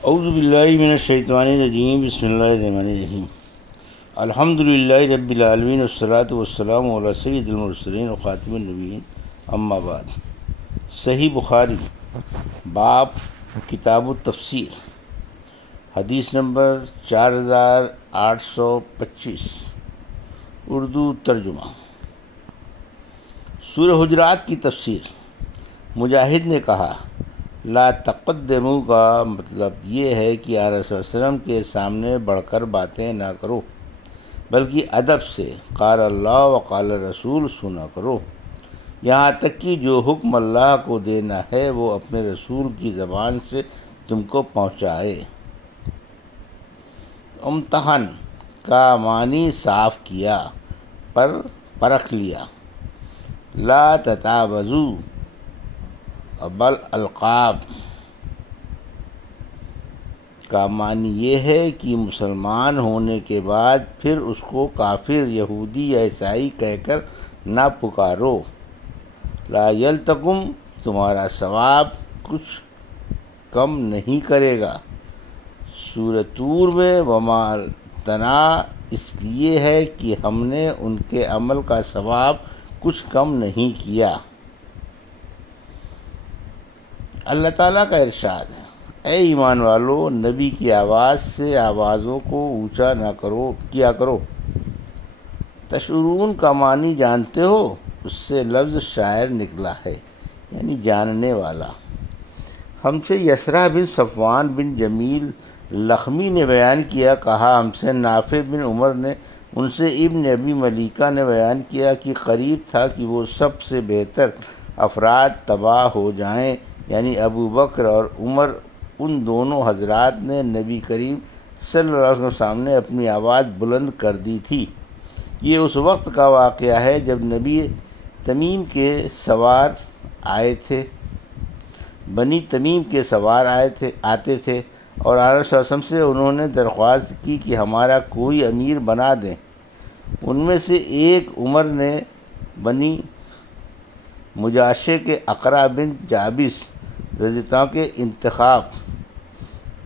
اعوذ باللہ من الشیطان الرجیم، بسم اللہ الرحمن الرحیم۔ الحمد للہ رب العالمین، والصلاة والسلام علی سید المرسلین وخاتم النبیین، اما بعد۔ صحیح بخاری باب کتاب التفسیر، حدیث نمبر 4825، اردو ترجمہ۔ سورہ حجرات کی تفسیر۔ مجاہد نے کہا، لا تقدموا کا مطلب یہ ہے کہ آپ صلی اللہ علیہ وسلم کے سامنے بڑھ کر باتیں نہ کرو، بلکہ ادب سے قال اللہ و قال رسول سنا کرو، یہاں تک کہ جو حکم اللہ کو دینا ہے وہ اپنے رسول کی زبان سے تم کو پہنچائے۔ امتحان کا معنی صاف کیا، پرکھ لیا۔ لا تتابزوا بل القاب کا معنی یہ ہے کہ مسلمان ہونے کے بعد پھر اس کو کافر، یہودی یا عیسائی کہہ کر نہ پکارو۔ لا یلتکم، تمہارا ثواب کچھ کم نہیں کرے گا۔ سورہ طور میں وما تنا اس لیے ہے کہ ہم نے ان کے عمل کا ثواب کچھ کم نہیں کیا۔ اللہ تعالیٰ کا ارشاد ہے، اے ایمان والو، نبی کی آواز سے آوازوں کو اونچا نہ کیا کرو۔ تشعرون کا معنی جانتے ہو، اس سے لفظ شاعر نکلا ہے، یعنی جاننے والا۔ ہم سے یسرا بن صفوان بن جمیل لخمی نے بیان کیا، کہا ہم سے نافع بن عمر نے، ان سے ابن ابی ملیکہ نے بیان کیا کہ قریب تھا کہ وہ سب سے بہتر افراد تباہ ہو جائیں، یعنی ابو بکر اور عمر۔ ان دونوں حضرات نے نبی کریم صلی اللہ علیہ وسلم کے سامنے اپنی آواز بلند کر دی تھی۔ یہ اس وقت کا واقعہ ہے جب نبی تمیم کے سوار آئے تھے، بنی تمیم کے سوار آتے تھے، اور آن صلی اللہ علیہ وسلم سے انہوں نے درخواست کی کہ ہمارا کوئی امیر بنا دیں۔ ان میں سے ایک عمر نے بنی مجاشع کے اقرع بن جابس رضی اللہ عنہ کے انتخاب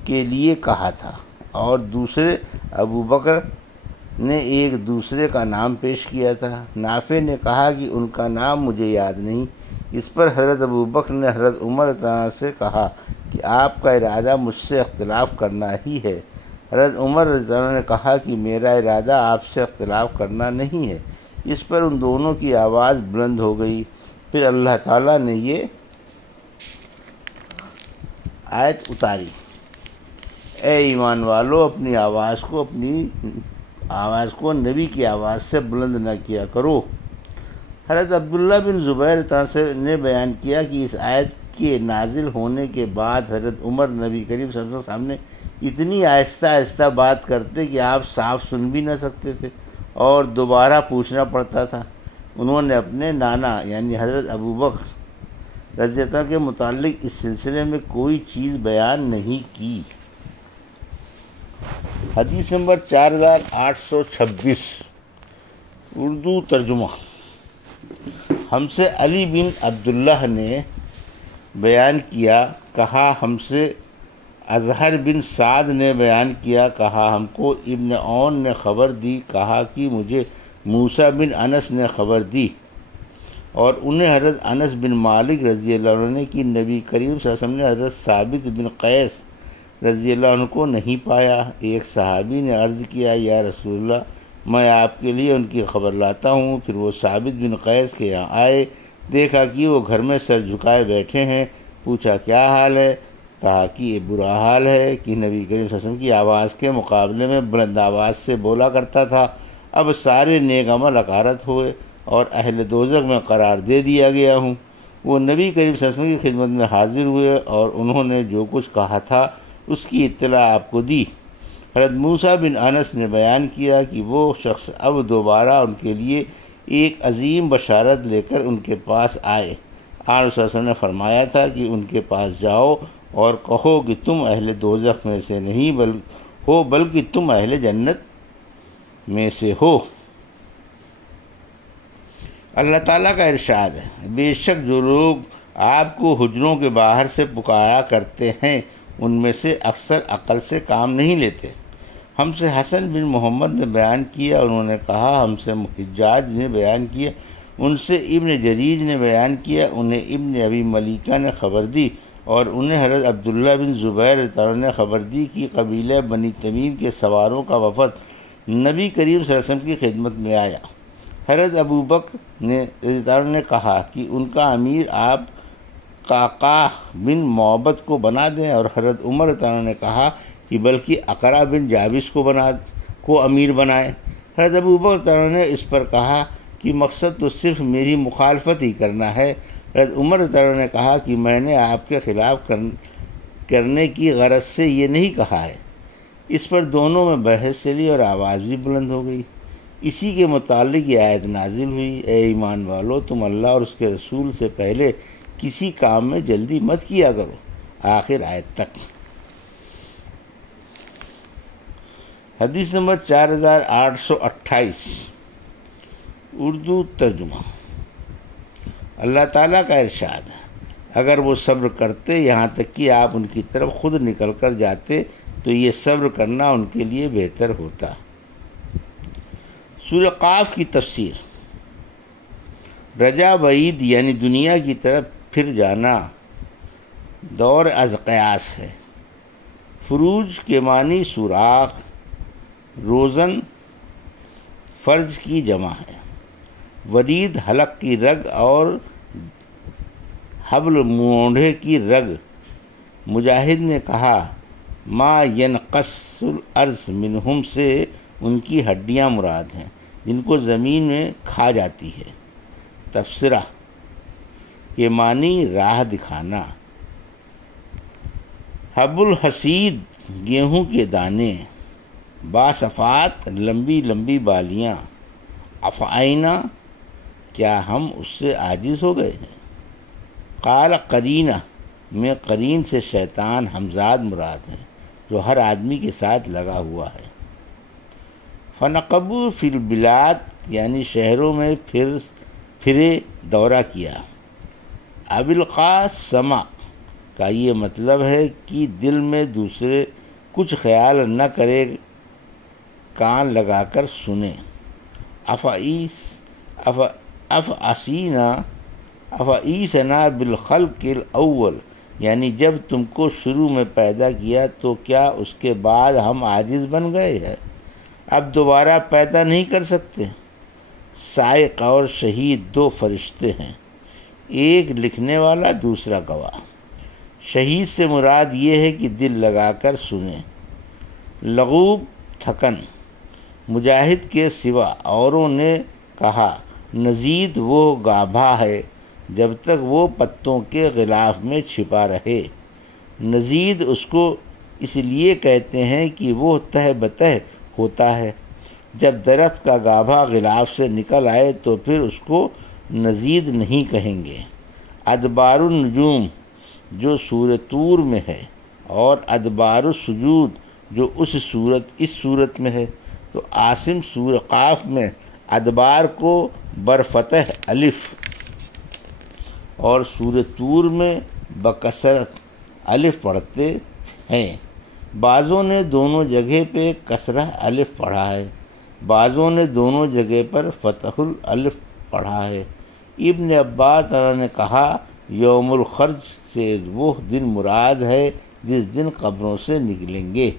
کے لیے کہا تھا، اور دوسرے ابو بکر نے ایک دوسرے کا نام پیش کیا تھا۔ نافع نے کہا کہ ان کا نام مجھے یاد نہیں۔ اس پر حضرت ابو بکر نے حضرت عمر رضی اللہ عنہ سے کہا کہ آپ کا ارادہ مجھ سے اختلاف کرنا ہی ہے۔ حضرت عمر رضی اللہ عنہ نے کہا کہ میرا ارادہ آپ سے اختلاف کرنا نہیں ہے۔ اس پر ان دونوں کی آواز بلند ہو گئی۔ پھر اللہ تعالیٰ نے یہ آیت اتاری، اے ایمان والو، اپنی آواز کو نبی کی آواز سے بلند نہ کیا کرو۔ حضرت عبداللہ بن زبیر نے بیان کیا کہ اس آیت کے نازل ہونے کے بعد حضرت عمر نبی کریم صلی اللہ علیہ وسلم کے سامنے اتنی آہستہ آہستہ بات کرتے کہ آپ صاف سن بھی نہ سکتے تھے اور دوبارہ پوچھنا پڑتا تھا۔ انہوں نے اپنے نانا یعنی حضرت ابو بکر رضی اللہ عنہ کے متعلق اس سلسلے میں کوئی چیز بیان نہیں کی۔ حدیث نمبر 4826، اردو ترجمہ۔ ہم سے علی بن عبداللہ نے بیان کیا، کہا ہم سے اظہر بن سعد نے بیان کیا، کہا ہم کو ابن عون نے خبر دی، کہا کہ مجھے موسیٰ بن انس نے خبر دی، اور انہیں حضرت انس بن مالک رضی اللہ عنہ نے کہ نبی کریم صلی اللہ علیہ وسلم نے حضرت ثابت بن قیس رضی اللہ عنہ کو نہیں پایا۔ ایک صحابی نے عرض کیا، یا رسول اللہ، میں آپ کے لیے ان کی خبر لاتا ہوں۔ پھر وہ ثابت بن قیس کے یہاں آئے، دیکھا کہ وہ گھر میں سر جھکائے بیٹھے ہیں۔ پوچھا کیا حال ہے؟ کہا کہ یہ برا حال ہے کہ نبی کریم صلی اللہ علیہ وسلم کی آواز کے مقابلے میں بلند آواز سے بولا کرتا تھا، اب سارے نیک عمل اکارت ہوئے اور اہل دوزخ میں قرار دے دیا گیا ہوں۔ وہ نبی کریم صلی اللہ علیہ وسلم کی خدمت میں حاضر ہوئے اور انہوں نے جو کچھ کہا تھا اس کی اطلاع آپ کو دی۔ حضرت موسیٰ بن انس نے بیان کیا کہ وہ شخص اب دوبارہ ان کے لیے ایک عظیم بشارت لے کر ان کے پاس آئے۔ آن صلی اللہ علیہ وسلم نے فرمایا تھا کہ ان کے پاس جاؤ اور کہو کہ تم اہل دوزخ میں سے نہیں بلکہ تم اہل جنت میں سے ہو۔ اللہ تعالیٰ کا ارشاد ہے، بے شک جو لوگ آپ کو حجروں کے باہر سے پکارا کرتے ہیں ان میں سے اکثر عقل سے کام نہیں لیتے۔ ہم سے حسن بن محمد نے بیان کیا، انہوں نے کہا ہم سے حجاج نے بیان کیا، ان سے ابن جریج نے بیان کیا، انہیں ابن ابی ملیکہ نے خبر دی اور انہیں حضرت عبداللہ بن زبیر رضی اللہ عنہ نے خبر دی کہ قبیلہ بنی تمیم کے سواروں کا وفد نبی کریم صلی اللہ علیہ وسلم کی خدمت میں آیا۔ حضرت ابو بکر نے رضی اللہ عنہ نے کہا کہ ان کا امیر آپ قعقاع بن معبد کو بنا دیں، اور حضرت عمر رضی اللہ عنہ نے کہا کہ بلکہ اقرع بن جابس کو امیر بنائیں۔ حضرت ابو بکر رضی اللہ عنہ نے اس پر کہا کہ مقصد تو صرف میری مخالفت ہی کرنا ہے۔ حضرت عمر رضی اللہ عنہ نے کہا کہ میں نے آپ کے خلاف کرنے کی غرض سے یہ نہیں کہا ہے۔ اس پر دونوں میں بحث چلی اور آواز بھی بلند ہو گئی۔ اسی کے متعلق یہ آیت نازل ہوئی، اے ایمان والو، تم اللہ اور اس کے رسول سے پہلے کسی کام میں جلدی مت کیا کرو، آخر آیت تک۔ حدیث نمبر 4828، اردو ترجمہ۔ اللہ تعالیٰ کا ارشاد ہے، اگر وہ صبر کرتے یہاں تک کہ آپ ان کی طرف خود نکل کر جاتے تو یہ صبر کرنا ان کے لیے بہتر ہوتا۔ سورہ قاف کی تفسیر۔ رجا بعید یعنی دنیا کی طرف پھر جانا دور از قیاس ہے۔ فروج کے معنی سوراخ، روزن فرج کی جمع ہے۔ ورید حلق کی رگ اور حبل مونڈھے کی رگ۔ مجاہد نے کہا ما ینقص الارض منہم سے ان کی ہڈیاں مراد ہیں جن کو زمین میں کھا جاتی ہے۔ تفسیرہ کے معنی راہ دکھانا۔ حب الحسید گیہوں کے دانے۔ باصفات لمبی لمبی بالیاں۔ افعینہ کیا ہم اس سے عاجز ہو گئے ہیں۔ قال قرینہ میں قرین سے شیطان ہمزاد مراد ہے جو ہر آدمی کے ساتھ لگا ہوا ہے۔ فنقبوا فی البلاد یعنی شہروں میں پھرے دورہ کیا۔ ابلقا سمع کا یہ مطلب ہے کہ دل میں دوسرے کچھ خیال نہ کرے، کان لگا کر سنے۔ افعیسنا بالخلق الاول یعنی جب تم کو شروع میں پیدا کیا تو کیا اس کے بعد ہم عاجز بن گئے ہیں، اب دوبارہ پیدا نہیں کر سکتے۔ سائق اور شہید دو فرشتے ہیں، ایک لکھنے والا دوسرا گواہ۔ شہید سے مراد یہ ہے کہ دل لگا کر سنیں۔ لغوب تھکن۔ مجاہد کے سوا اوروں نے کہا نزید وہ گابھا ہے جب تک وہ پتوں کے غلاف میں چھپا رہے۔ نزید اس کو اس لیے کہتے ہیں کہ وہ تہ بتہ ہوتا ہے، جب درخت کا گابھا غلاف سے نکل آئے تو پھر اس کو نزید نہیں کہیں گے۔ ادبار النجوم جو سورہ طور میں ہے، اور ادبار السجود جو اس صورت میں ہے۔ تو عاصم سورہ قاف میں ادبار کو برفتح الف اور سورہ طور میں بکسرت الف پڑھتے ہیں۔ بعضوں نے دونوں جگہ پہ کسرہ الف پڑھا ہے، بعضوں نے دونوں جگہ پر فتح الالف پڑھا ہے۔ ابن عباس نے کہا یوم الخرج سے وہ دن مراد ہے جس دن قبروں سے نکلیں گے۔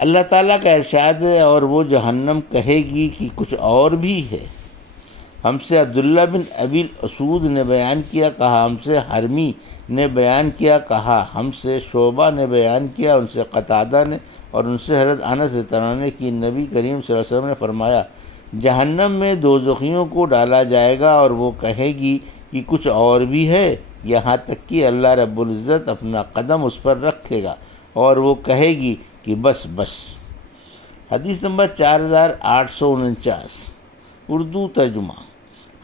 اللہ تعالیٰ کا ارشاد ہے، اور وہ جہنم کہے گی کہ کچھ اور بھی ہے۔ ہم سے عبداللہ بن ابی الاسود نے بیان کیا، کہا ہم سے حرمی نے بیان کیا، کہا ہم سے شعبہ نے بیان کیا، ان سے قتادہ نے، اور ان سے حضرت انس رضی اللہ عنہ نے کہ نبی کریم صلی اللہ علیہ وسلم نے فرمایا جہنم میں دوزخیوں کو ڈالا جائے گا اور وہ کہے گی کہ کچھ اور بھی ہے، یہاں تک کہ اللہ رب العزت اپنا قدم اس پر رکھے گا اور وہ کہے گی کہ بس بس۔ حدیث نمبر 4849، اردو ترجمہ۔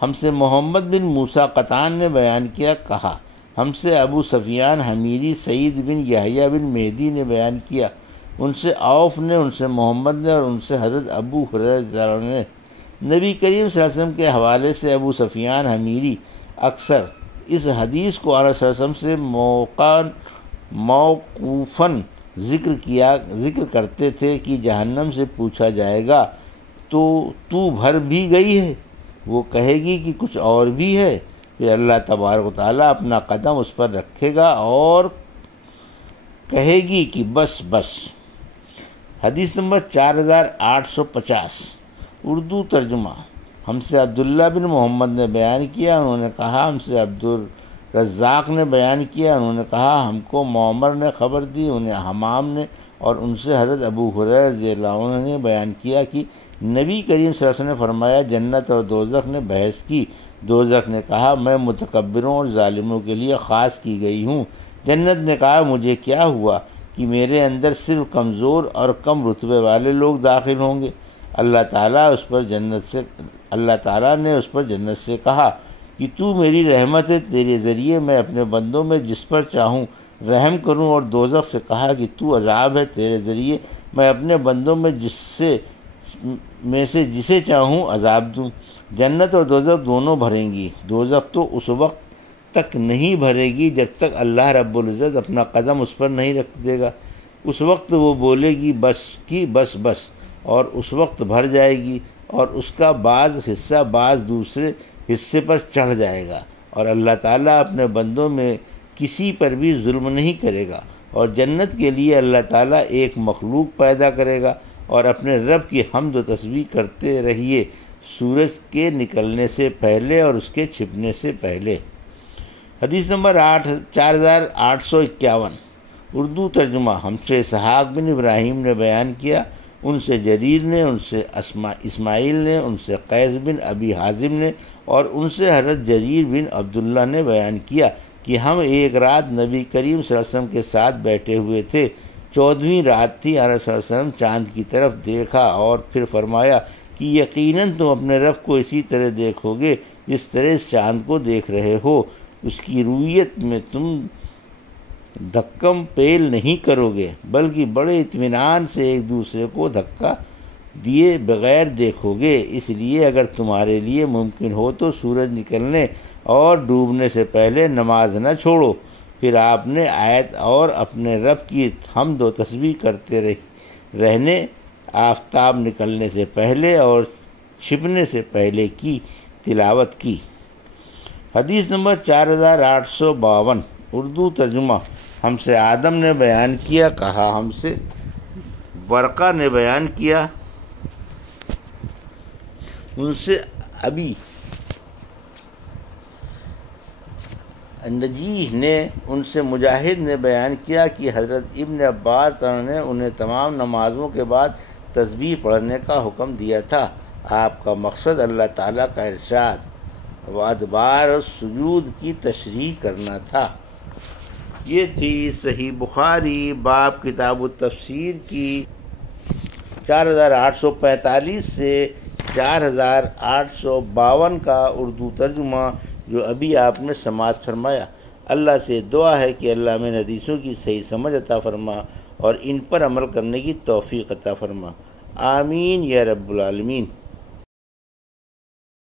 ہم سے محمد بن موسیٰ قطان نے بیان کیا، کہا ہم سے ابو سفیان حمیری سعید بن یحییٰ بن مہدی نے بیان کیا، ان سے عوف نے، ان سے محمد نے، اور ان سے حضرت ابو ہریرہ رضی اللہ عنہ نے۔ نبی کریم صلی اللہ علیہ وسلم کے حوالے سے ابو سفیان حمیری اکثر اس حدیث کو آقا صلی اللہ علیہ وسلم سے موقوفاً ذکر کرتے تھے کہ جہنم سے پوچھا جائے گا تو بھر بھی گئی ہے؟ وہ کہے گی کہ کچھ اور بھی ہے۔ پھر اللہ تبارک و تعالیٰ اپنا قدم اس پر رکھے گا اور کہے گی کہ بس بس۔ حدیث نمبر 4850 اردو ترجمہ۔ ہم سے عبداللہ بن محمد نے بیان کیا، انہوں نے کہا ہم سے عبدالرزاق نے بیان کیا، انہوں نے کہا ہم کو معمر نے خبر دی، انہیں حمام نے، اور ان سے حضرت ابو ہریرہ رضی اللہ عنہ نے بیان کیا کہ نبی کریم صلی اللہ علیہ وسلم نے فرمایا جنت اور دوزخ نے بحث کی۔ دوزخ نے کہا میں متکبروں اور ظالموں کے لیے خاص کی گئی ہوں۔ جنت نے کہا مجھے کیا ہوا کہ میرے اندر صرف کمزور اور کم رتبے والے لوگ داخل ہوں گے۔ اللہ تعالیٰ نے اس پر جنت سے کہا کہ تو میری رحمت ہے، تیرے ذریعے میں اپنے بندوں میں جس پر چاہوں رحم کروں، اور دوزخ سے کہا کہ تو عذاب ہے، تیرے ذریعے میں اپنے بندوں میں سے جسے چاہوں عذاب دوں۔ جنت اور دوزخ دونوں بھریں گی۔ دوزخ تو اس وقت تک نہیں بھرے گی جب تک اللہ رب العزت اپنا قدم اس پر نہیں رکھ دے گا۔ اس وقت وہ بولے گی بس بس، اور اس وقت بھر جائے گی، اور اس کا بعض حصہ بعض دوسرے حصے پر چڑھ جائے گا، اور اللہ تعالیٰ اپنے بندوں میں کسی پر بھی ظلم نہیں کرے گا۔ اور جنت کے لیے اللہ تعالیٰ ایک مخلوق پیدا کرے گا، اور اپنے رب کی حمد و تسبیح کرتے رہیے سورج کے نکلنے سے پہلے اور اس کے چھپنے سے پہلے۔ حدیث نمبر 4851 اردو ترجمہ۔ ہم سے اسحاق بن ابراہیم نے بیان کیا، ان سے جریر نے، ان سے اسماعیل نے، ان سے قیس بن ابی حازم نے، اور ان سے حضرت جریر بن عبداللہ نے بیان کیا کہ ہم ایک رات نبی کریم صلی اللہ علیہ وسلم کے ساتھ بیٹھے ہوئے تھے۔ 14ویں رات تھی۔ آقا صلی اللہ علیہ وسلم چاند کی طرف دیکھا اور پھر فرمایا کہ یقیناً تم اپنے رب کو اسی طرح دیکھو گے جس طرح اس چاند کو دیکھ رہے ہو، اس کی رویت میں تم دھکم پیل نہیں کرو گے، بلکہ بڑے اطمینان سے ایک دوسرے کو دھکا دیے بغیر دیکھو گے۔ اس لیے اگر تمہارے لیے ممکن ہو تو سورج نکلنے اور ڈوبنے سے پہلے نماز نہ چھوڑو۔ پھر آپ نے آیت اور اپنے رب کی حمد و تسبیح کرتے رہنے آفتاب نکلنے سے پہلے اور چھپنے سے پہلے کی تلاوت کی۔ حدیث نمبر 4852 اردو ترجمہ۔ ہم سے آدم نے بیان کیا، کہا ہم سے ورقہ نے بیان کیا، ان سے ابی نجیح نے، ان سے مجاہد نے بیان کیا کہ حضرت ابن عباس نے انہیں تمام نمازوں کے بعد تسبیح پڑھنے کا حکم دیا تھا۔ آپ کا مقصد اللہ تعالیٰ کا ارشاد و ادبار السجود کی تشریح کرنا تھا۔ یہ تھی صحیح بخاری باب کتاب التفسیر کی 4845 سے 4852 کا اردو ترجمہ جو ابھی آپ نے سماعت فرمایا۔ اللہ سے دعا ہے کہ اللہ میں حدیثوں کی صحیح سمجھ عطا فرما اور ان پر عمل کرنے کی توفیق عطا فرما۔ آمین یا رب العالمین۔